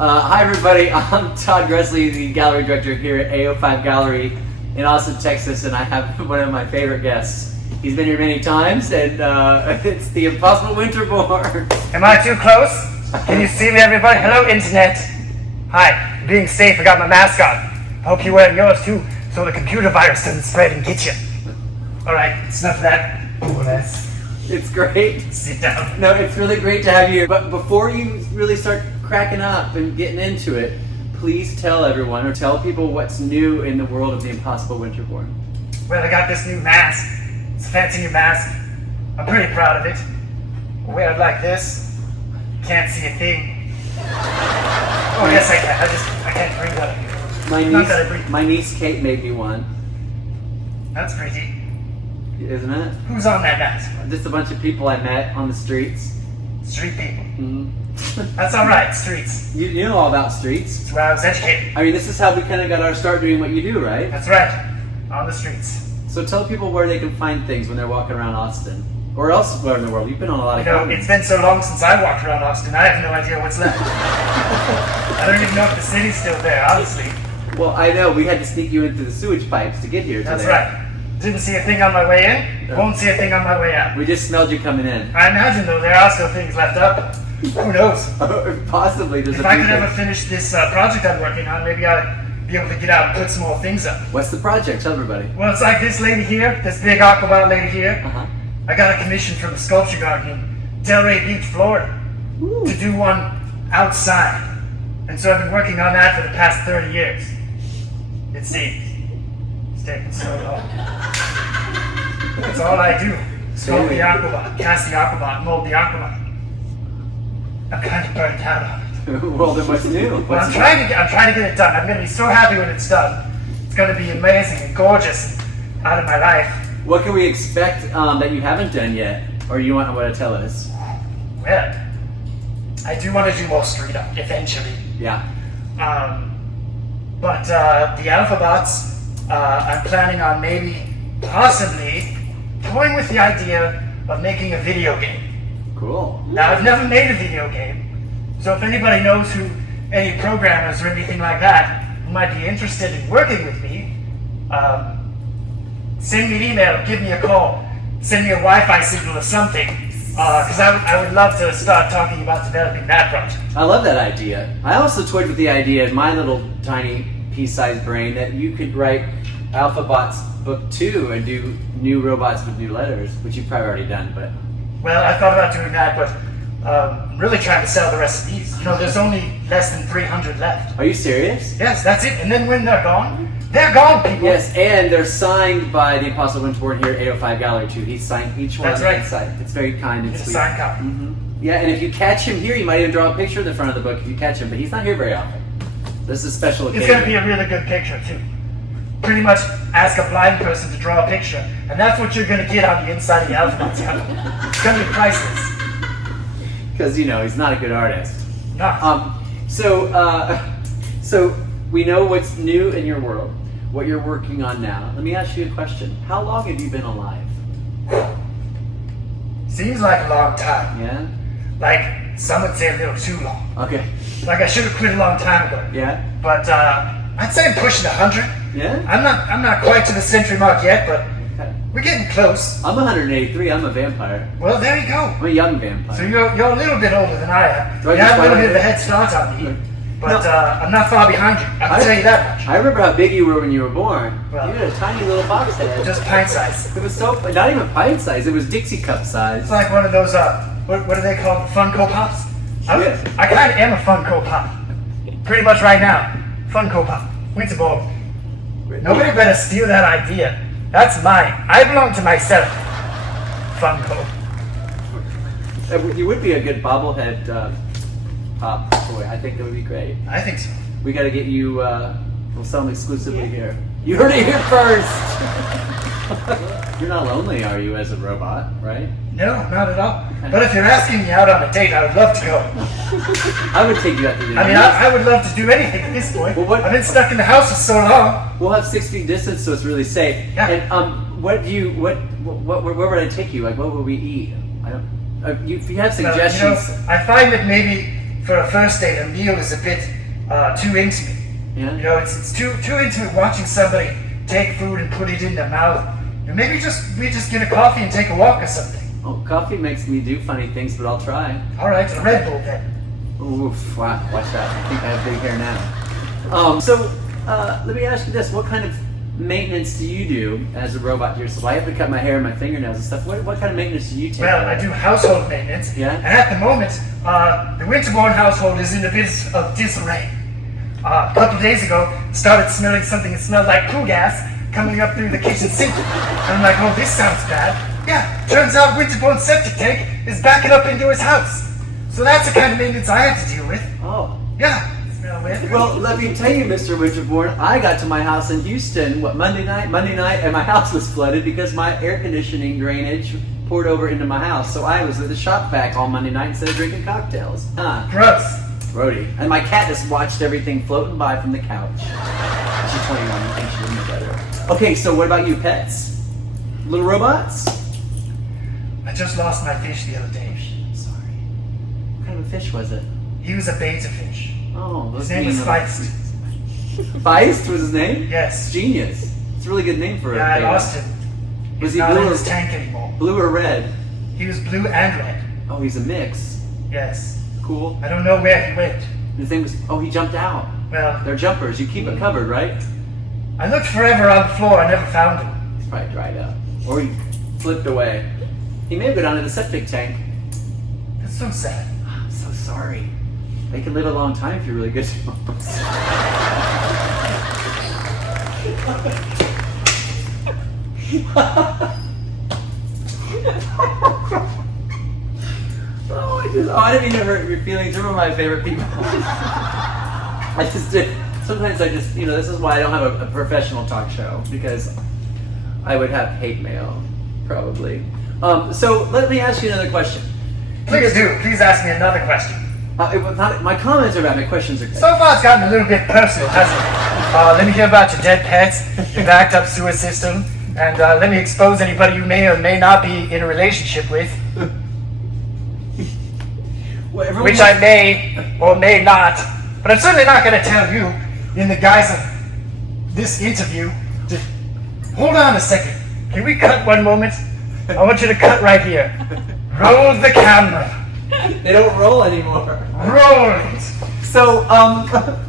Hi everybody, I'm Todd Gresley, the gallery director here at AO5 Gallery in Austin, Texas, and I have one of my favorite guests. He's been here many times, and it's the Impossible Winterbourne. Am I too close? Can you see me, everybody? Hello, Internet. Hi, being safe, I got my mask on. I hope you're wearing yours too, so the computer virus doesn't spread and get you. Alright, enough of that. It's great. Sit down. No, it's really great to have you here. But before you really start cracking up and getting into it, please tell everyone or tell people what's new in the world of the Impossible Winterbourne. Well, I got this new mask. It's a fancy new mask. I'm pretty proud of it. I wear it like this. Can't see a thing. Oh yes, I can. I can't bring that up. My niece Kate made me one. That's pretty. Isn't it? Who's on that mask? Just a bunch of people I met on the streets. Street people. Mm-hmm. That's alright, streets. You know all about streets. That's where I was educated. I mean, this is how we kind of got our start doing what you do, right? That's right. On the streets. So tell people where they can find things when they're walking around Austin. Or elsewhere in the world. You've been on a lot of conferences. It's been so long since I walked around Austin, I have no idea what's left. I don't even know if the city's still there, honestly. Well, I know. We had to sneak you into the sewage pipes to get here today. That's right. Didn't see a thing on my way in, won't see a thing on my way out. We just smelled you coming in. I imagine, though, there are still things left up. Who knows? Possibly. There's if I could ever finish this project I'm working on, maybe I'd be able to get out and put some more things up. What's the project? Tell everybody. Well, it's like this lady here, this big aquabot lady here. Uh-huh. I got a commission from the sculpture garden in Delray Beach, Florida, to do one outside. And so I've been working on that for the past 30 years. It seems. It's taken so long. That's all I do. Sculpt the aquabot, cast the aquabot, mold the aquabot. I'm kind of burnt out on it. Well, then what's new? Well, I'm trying to get it done. I'm going to be so happy when it's done. It's going to be amazing and gorgeous and out of my life. What can we expect that you haven't done yet? Or you want to tell us? Well, I do want to do more street art eventually. Yeah. But the alphabots, I'm planning on maybe, possibly, toying with the idea of making a video game. Cool. Now, I've never made a video game, so if anybody knows any programmers or anything like that who might be interested in working with me, send me an email, give me a call, send me a Wi-Fi signal or something, because I would love to start talking about developing that project. I love that idea. I also toyed with the idea in my little tiny pea-sized brain that you could write Alphabot's book 2 and do new robots with new letters, which you've probably already done, but... Well, I thought about doing that, but I'm really trying to sell the rest of these. You know, there's only less than 300 left. Are you serious? Yes, that's it. And then when they're gone, people. Yes, and they're signed by the Impossible Winterbourne here at AO5 Gallery too. He signed each one. That's right. Inside. It's very kind and It's sweet. a signed copy. Mm-hmm. Yeah, and if you catch him here, you might even draw a picture in the front of the book if you catch him, but he's not here very often. This is a special occasion. It's going to be a really good picture too. Pretty much ask a blind person to draw a picture, and that's what you're going to get on the inside of the alphabet. It's going to be priceless. Because, you know, he's not a good artist. No. So we know what's new in your world, what you're working on now. Let me ask you a question. How long have you been alive? Seems like a long time. Yeah? Like, some would say a little too long. Okay. Like I should have quit a long time ago. Yeah? But I'd say I'm pushing 100. Yeah? I'm not quite to the century mark yet, but Okay. we're getting close. I'm 183. I'm a vampire. Well, there you go. I'm a young vampire. So you're a little bit older than I am. Do I You just have a little find bit of a it? head start on me, but No. I'm not far behind you. I can tell you that much. I remember how big you were when you were born. Well, you had a tiny little box head. Just pint size. It was so, not even pint size, it was Dixie cup size. It's like one of those, what are they called? Funko Pops? Yeah. I kind of am a Funko Pop. Pretty much right now. Funko Pop. Winterbourne. Nobody better steal that idea. That's mine. I belong to myself. Funko. You would be a good bobblehead pop boy. I think that would be great. I think so. We got to get you, we'll sell them exclusively here. You heard it here first! You're not lonely, are you, as a robot, right? No, not at all. But if you're asking me out on a date, I would love to go. I would take you out to dinner. I mean, I would love to do anything at this point. Well, I've been stuck in the house for so long. We'll have 6 feet distance, so it's really safe. Yeah. And where would I take you? Like, what would we eat? I don't. If you have Well, suggestions, I find that maybe for a first date, a meal is a bit too intimate. Yeah. You know, it's too intimate watching somebody take food and put it in their mouth. And maybe we just get a coffee and take a walk or something. Oh, coffee makes me do funny things, but I'll try. All right, a Red Bull then. Oof, wow, watch that. I think I have big hair now. Let me ask you this. What kind of maintenance do you do as a robot yourself? I have to cut my hair and my fingernails and stuff. What kind of maintenance do you take? Well, I do household maintenance. Yeah? And at the moment, the Winterbourne household is in a bit of disarray. A couple days ago, started smelling something that smelled like poo gas coming up through the kitchen sink. And I'm like, oh, this sounds bad. Yeah, turns out Winterbourne's septic tank is backing up into his house. So that's the kind of maintenance I have to deal with. Oh. Yeah. Smell weird. Well, let me tell you, Mr. Winterbourne, I got to my house in Houston, Monday night, and my house was flooded because my air conditioning drainage poured over into my house. So I was at the shop vac all Monday night instead of drinking cocktails. Gross. Brody. And my cat just watched everything floating by from the couch. She's 21, I think she didn't know better. Okay, so what about you, pets? Little robots? I just lost my fish the other day. I'm sorry. What kind of a fish was it? He was a beta fish. Oh, His name was Feist. Feist was his name? Yes. Genius. It's a really good name for a Yeah, I beta. lost him. Was He's he not blue in or his tank anymore. blue or red? He was blue and red. Oh, he's a mix. Yes. Cool. I don't know where he went. The thing was, oh, he jumped out. Well, They're jumpers. You keep it covered, right? I looked forever on the floor. I never found him. He's probably dried up. Or he flipped away. He may have gone into the septic tank. That's so sad. I'm so sorry. They can live a long time if you're really good to them. I didn't mean to hurt your feelings. You're one of my favorite people. I just did. Sometimes I just, this is why I don't have a professional talk show, because I would have hate mail, probably. So let me ask you another question. Please do. Please ask me another question. My comments are bad, my questions are good. So far, it's gotten a little bit personal, hasn't it? Let me hear about your dead pets, your backed up sewer system, and let me expose anybody you may or may not be in a relationship with, which I may or may not, but I'm certainly not going to tell you in the guise of this interview. Hold on a second. Can we cut one moment? I want you to cut right here. Roll the camera. They don't roll anymore. Roll it. So,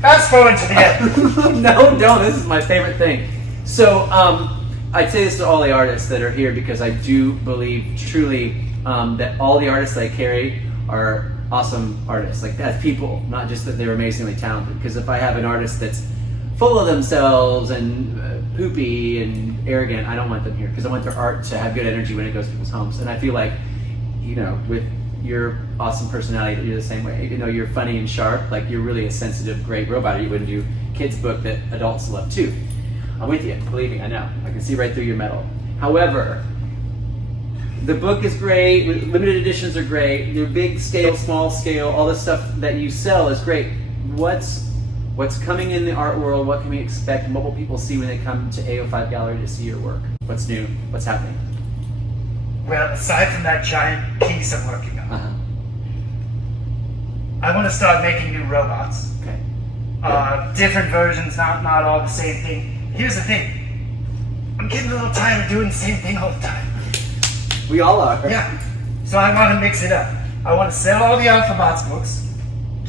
fast forward to the end. No, don't. This is my favorite thing. So, I'd say this to all the artists that are here, because I do believe truly that all the artists I carry are awesome artists. Like, as people, not just that they're amazingly talented. Because if I have an artist that's full of themselves and poopy and arrogant, I don't want them here, because I want their art to have good energy when it goes to people's homes. And I feel like, with your awesome personality, that you're the same way. You're funny and sharp, like you're really a sensitive, great robot, or you wouldn't do kids' book that adults love too. I'm with you, believe me, I know. I can see right through your metal. However, the book is great, limited editions are great, your big scale, small scale, all the stuff that you sell is great. What's coming in the art world? What can we expect? What will people see when they come to AO5 Gallery to see your work? What's new? What's happening? Well, aside from that giant piece I'm working on, Uh-huh. I want to start making new robots. Okay. Different versions, not all the same thing. Here's the thing. I'm getting a little tired of doing the same thing all the time. We all are. Yeah. So I want to mix it up. I want to sell all the Alphabots books,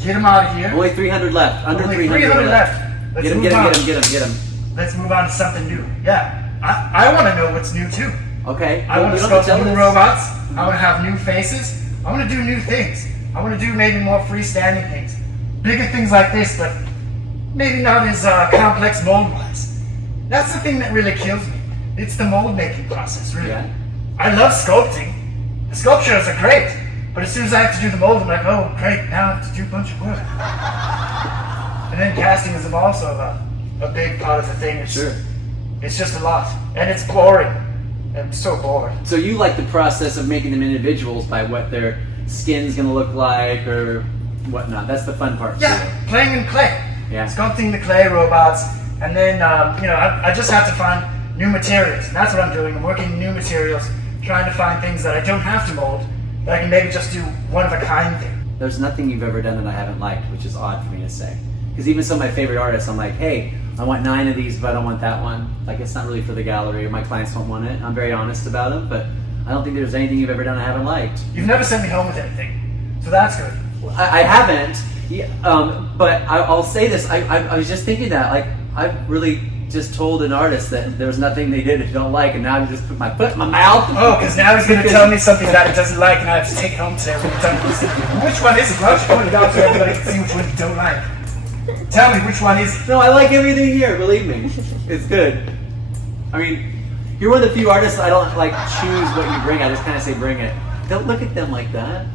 get them out of here. Only 300 left. Under Only 300 left. Let's Get move him, on. get him. Let's move on to something new. Yeah. I want to know what's new too. Okay. I want You to don't have sculpt tell new us. robots. I want to have new faces. I want to do new things. I want to do maybe more freestanding things. Bigger things like this, but maybe not as complex mold-wise. That's the thing that really kills me. It's the mold-making process, really. Yeah. I love sculpting. The sculptures are great, but as soon as I have to do the mold, I'm like, oh, great, now I have to do a bunch of work. And then casting is also a big part of the thing. It's just a lot. And it's boring. I'm so bored. So you like the process of making them individuals by what their skin's gonna look like or whatnot. That's the fun part. Yeah, playing in clay. Yeah. Sculpting the clay robots. And then, I just have to find new materials. And that's what I'm doing. I'm working new materials, trying to find things that I don't have to mold, that I can maybe just do one-of-a-kind thing. there's nothing you've ever done that I haven't liked, which is odd for me to say. Because even some of my favorite artists, I'm like, hey, I want 9 of these, but I don't want that one. Like, it's not really for the gallery, or my clients don't want it. I'm very honest about them, but I don't think there's anything you've ever done I haven't liked. You've never sent me home with anything, so that's good. I haven't, yeah, but I'll say this. I was just thinking that, like, I've really just told an artist that there was nothing they did that you don't like, and now I just put my foot in my mouth. Oh, because now he's going to tell me something that he doesn't like, and I have to take it home today when we're done. Which one is it? Why don't you point it out so everybody can see which one you don't like? Tell me, which one is it? No, I like everything here, believe me. It's good. I mean, you're one of the few artists I don't, like, choose what you bring. I just kind of say bring it. Don't look at them like that.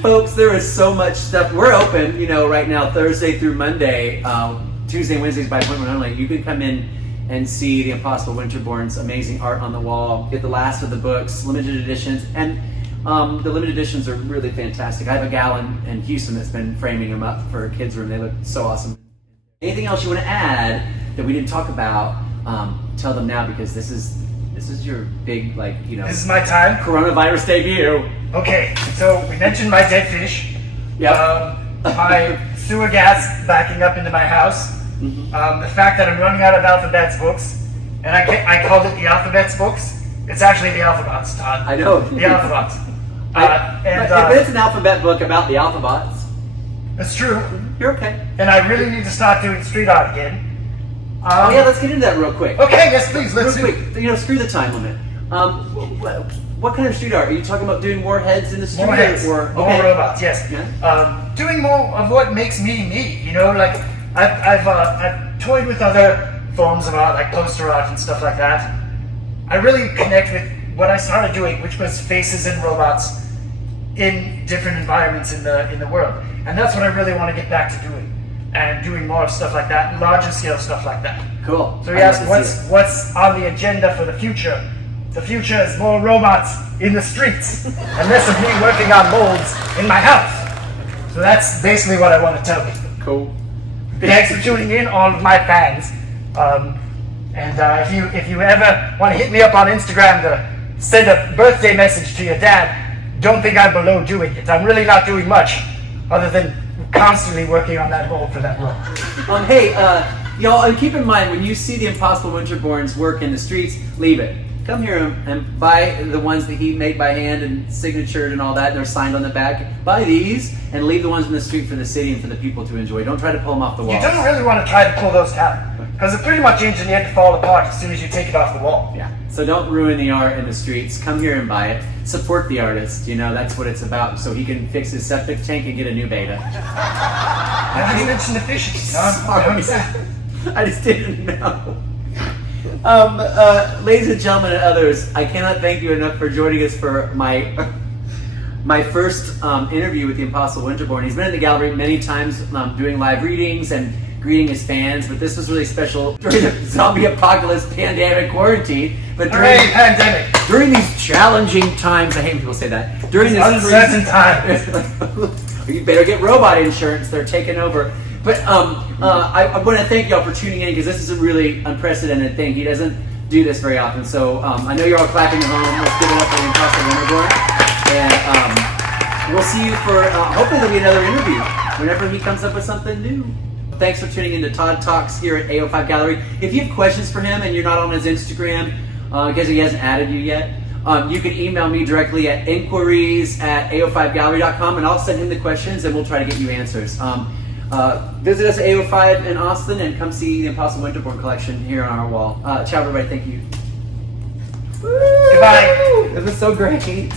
Folks, there is so much stuff. We're open, you know, right now, Thursday through Monday, Tuesday and Wednesdays by appointment only. You can come in and see the Impossible Winterbourne's amazing art on the wall, get the last of the books, limited editions, and the limited editions are really fantastic. I have a gal in Houston that's been framing them up for her kids' room. They look so awesome. Anything else you want to add that we didn't talk about, tell them now, because this is your big, like, you know, This is my time. coronavirus debut. Okay, so we mentioned my dead fish. Yep. My sewer gas backing up into my house. The fact that I'm running out of Alphabet's books, and I called it the Alphabet's books. It's actually the Alphabets, Todd. I know. The Alphabets. But it's an alphabet book about the alphabets. It's true. You're okay. And I really need to start doing street art again. Oh yeah, let's get into that real quick. Okay, yes, please. Real Let's do it. quick. You know, screw the time limit. What kind of street art? Are you talking about doing more heads in the street? More heads, or more robots. Yes. Yeah. Doing more of what makes me me. You know, like I've toyed with other forms of art, like poster art and stuff like that. I really connect with what I started doing, which was faces and robots in different environments in the world, and that's what I really want to get back to doing, and doing more of stuff like that, larger scale stuff like that. Cool. So you asked what's on the agenda for the future. The future is more robots in the streets, and less of me working on molds in my house. So that's basically what I want to tell you. Cool. Thanks for tuning in, all of my fans. If you ever want to hit me up on Instagram to send a birthday message to your dad, don't think I'm below doing it. I'm really not doing much, other than constantly working on that mold for that role. Hey, y'all, and keep in mind, when you see the Impossible Winterbourne's work in the streets, leave it. Come here and buy the ones that he made by hand and signatured and all that, and they're signed on the back. Buy these and leave the ones in the street for the city and for the people to enjoy. Don't try to pull them off the wall. You don't really want to try to pull those down, because they're pretty much engineered to fall apart as soon as you take it off the wall. Yeah. So don't ruin the art in the streets. Come here and buy it. Support the artist. You know, that's what it's about. So he can fix his septic tank and get a new beta. Now you mentioned the fishes, Tom. I just didn't know. Ladies and gentlemen and others, I cannot thank you enough for joining us for my first interview with the Impossible Winterbourne. He's been in the gallery many times doing live readings and greeting his fans, but this was really special during the zombie apocalypse pandemic quarantine. But during these challenging times, I hate when people say that. During this uncertain times, you better get robot insurance. They're taking over. But I want to thank y'all for tuning in, because this is a really unprecedented thing. He doesn't do this very often. So I know you're all clapping at home. Let's give it up for the Impossible Winterbourne. And we'll see you for, hopefully there'll be another interview whenever he comes up with something new. Thanks for tuning in to Todd Talks here at AO5 Gallery. If you have questions for him and you're not on his Instagram, because he hasn't added you yet, you can email me directly at inquiries@ao5gallery.com, and I'll send him the questions and we'll try to get you answers. Visit us at AO5 in Austin and come see the Impossible Winterbourne collection here on our wall. Ciao, everybody. Thank you. goodbye. This was so great.